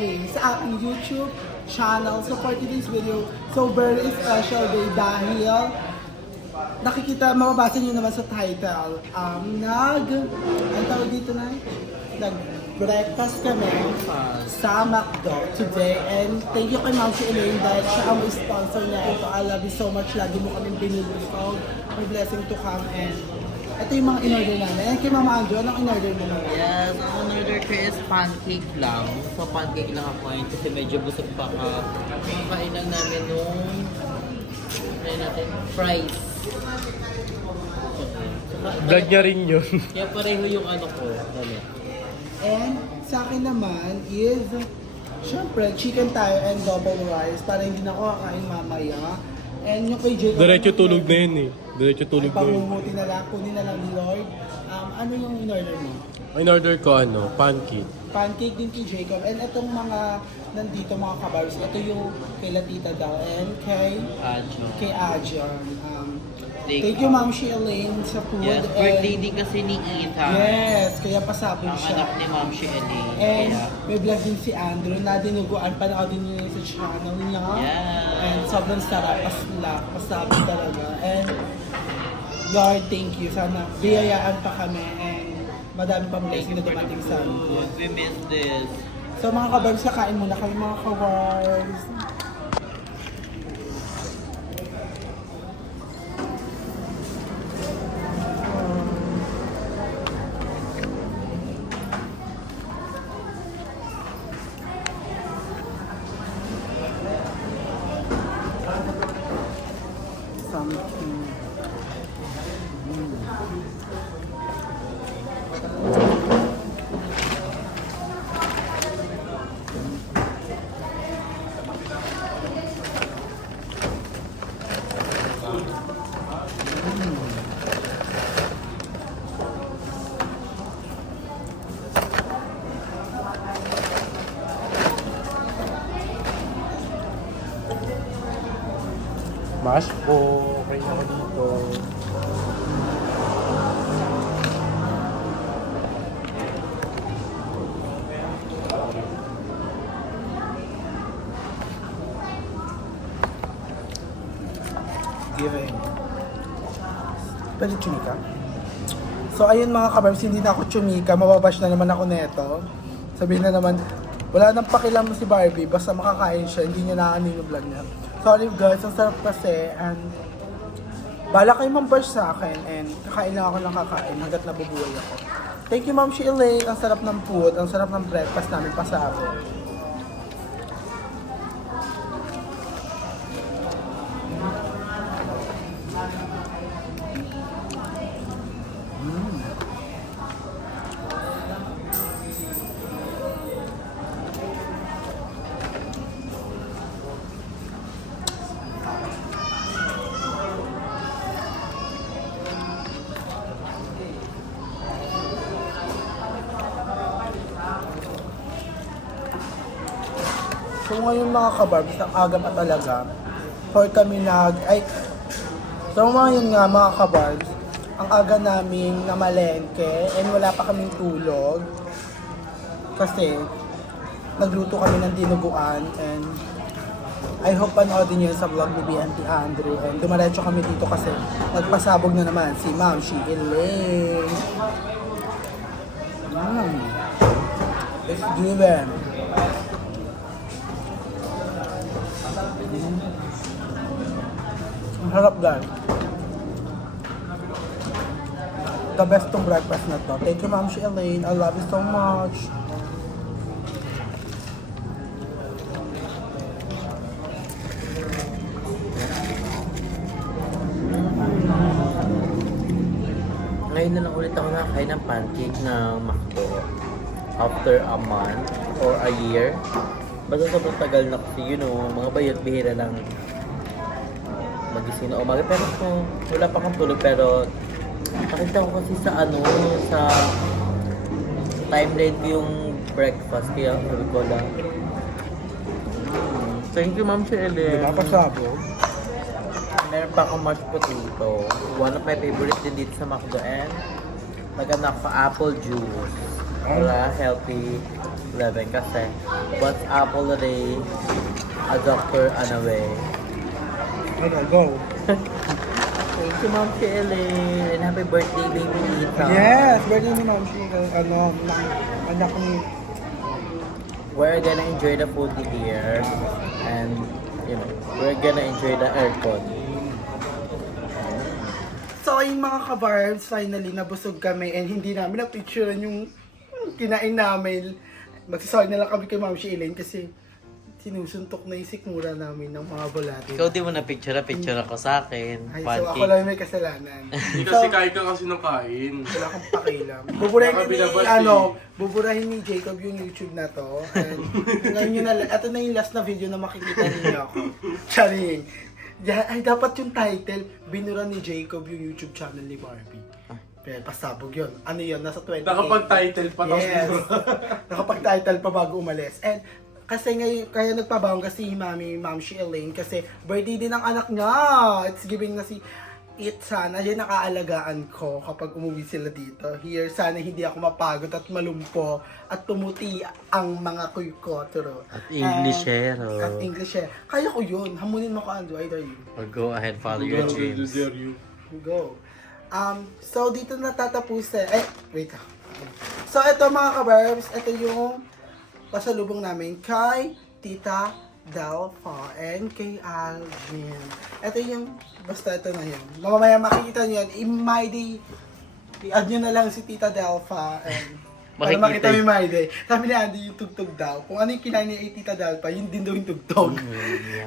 Elaine sa aking YouTube channel. So for today's video, so very special day dahil nakikita, mababasa nyo naman sa title, ang tawag dito na? Nag-breakfast kami sa McDo today. And thank you kay Ma'am si Elaine dahil siya ang sponsor niya ito. I love you so much. Lagi mo kami binibusog. May blessing to come. And ito yung mga in-order namin. And kay Mama Andrew, anong in-order mo naman? Yes, ang order ko is pancake lang. So pancake lang ako ngayon kasi medyo busog pa ka. Kakain lang namin nung fries. Vlog niya rin yun. Kaya pareho yung ano ko. And sa akin naman is, syempre, chicken tayo and double rice para hindi na ako kakain mamaya. And yung kay Jacob, Diretso tulog na yun eh. Diretso tulog na yun. Pangumuti na lang, kunin na lang ni Lord. Ano yung in-order mo? In order ko pancake. Pancake din kay Jacob. And itong mga nandito mga kabars, ito yung kay Latita daw and kay Ajon. Thank you Ma'am si Elaine sa food. Yes, birthday din kasi ni Ethan. Yes, kaya pasabog Ang siya. anak ni Ma'am si Elaine. And Kaya, may vlog din si Andrew na dinuguan pa na din niya sa channel niya. yes. And sobrang sarap, pasabi talaga. And Lord, thank you. Sana biyayaan pa kami and madami pang blessing na dumating sa amin. We miss this. So mga kabarbs, kakain muna kami mga kabarbs. Something. Mash po. Kain ako dito. Giving. Pwede chumika? So ayun mga kabarbs, hindi na ako chumika, mababash na naman ako neto. Sabihin na naman, wala nang pakilam si Barbie, basta makakain siya, hindi niya naanin yung vlog niya. Sorry guys, ang sarap kasi, and bala kayo mambash sa akin, and kakain lang ako ng kakain hanggat nabubuhay ako. Thank you Ma'am Shirley, ang sarap ng food, ang sarap ng breakfast namin pasabi. So ngayon mga kabarbs, ang aga pa talaga. For kami so ngayon nga mga kabarbs, ang aga naming namalengke and wala pa kaming tulog. Kasi nagluto kami ng dinuguan and I hope panoodin nyo sa vlog ni Auntie Andrew. And dumaretso kami dito kasi nagpasabog na naman si Ma'am si Elaine. Let's do them. Ang harap guys. The best tong breakfast na to. Thank you Ma'am si Elaine. I love you so much. Ngayon na lang ulit ako nakakain ng pancake ng McDo. After a month or a year. Basta sobrang tagal na kasi mga bayot bihira lang magising na umaga. Pero wala pa akong tulog pero nakita ko kasi sa timeline ko yung breakfast kaya sabi ko lang. Thank you Ma'am Shirley. Napasabog. Meron pa akong mashed potato. One of my favorite din dito sa McDo and nag-anak pa apple juice. para healthy living kasi what's apple a day, a doctor on a way. Ano, go. Thank you, Ma'am Elaine, and happy birthday, baby Ita. Yes, birthday ni Ma'am Shi, ano, ng anak ni. We're gonna enjoy the food here, and you know, we're gonna enjoy the aircon. So, yung mga ka-barbs, finally, nabusog kami and hindi namin na-picturean yung kinain namin. Magsasorry na lang kami kay Ma'am Shailene kasi sinusuntok na yung sikmura namin ng mga bulati. Ikaw di mo na picture ako sa akin. Ay, so ako lang may kasalanan. Hindi kasi kain ka kasi nung kain. Wala akong pakialam. Buburahin Baka ni, binabas buburahin ni Jacob yung YouTube na to. And ngayon yun na, ito na yung last na video na makikita ninyo ako. Charing. Ay, dapat yung title, binura ni Jacob yung YouTube channel ni Barbie. Pero pasabog yun. Ano yun? Nasa 28. Nakapag-title pa tapos Yes. binura. Nakapag-title pa bago umalis. And kasi ngayon, kaya nagpabaon kasi Ma'am Shailene kasi birthday din ng anak niya. It's giving na si It. Sana yan nakaalagaan ko kapag umuwi sila dito. Here, sana hindi ako mapagod at malumpo at tumuti ang mga kuykotero. At Englishero. At Englishero. Kaya ko yun. Hamunin mo ko, Andrew. Either you. Or go ahead, follow your dreams. Go. So dito natatapusin. Wait lang. So ito mga kabarbs, ito yung pasalubong namin kay Tita Delpha and kay Alvin. Ito yung, basta ito na yun. Mamaya makikita nyo yan. In My Day, i-add nyo na lang si Tita Delpha and para Makikita makita mo yung My Day. Sabi ni Andy yung tugtog daw. Kung ano yung kinain ni Tita Delpha, yun din daw yung tugtog.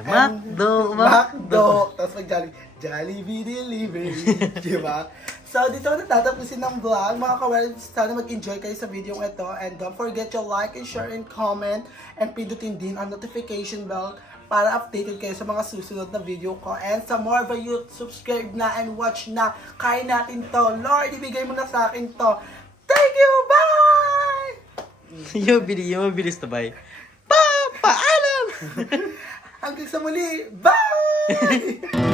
Macdo. Tapos pag Jollibee Delivery. Diba? So, dito na tatapusin ng vlog. Mga ka-words, sana mag-enjoy kayo sa video ito. And don't forget to like and share and comment. And pindutin din ang notification bell para updated kayo sa mga susunod na video ko. And sa more ba you subscribe na and watch na. Kaya natin to. Lord, ibigay mo na sa akin to. Thank you! Bye! Yung mabilis na bye. Paalam! Hanggang sa muli. Bye!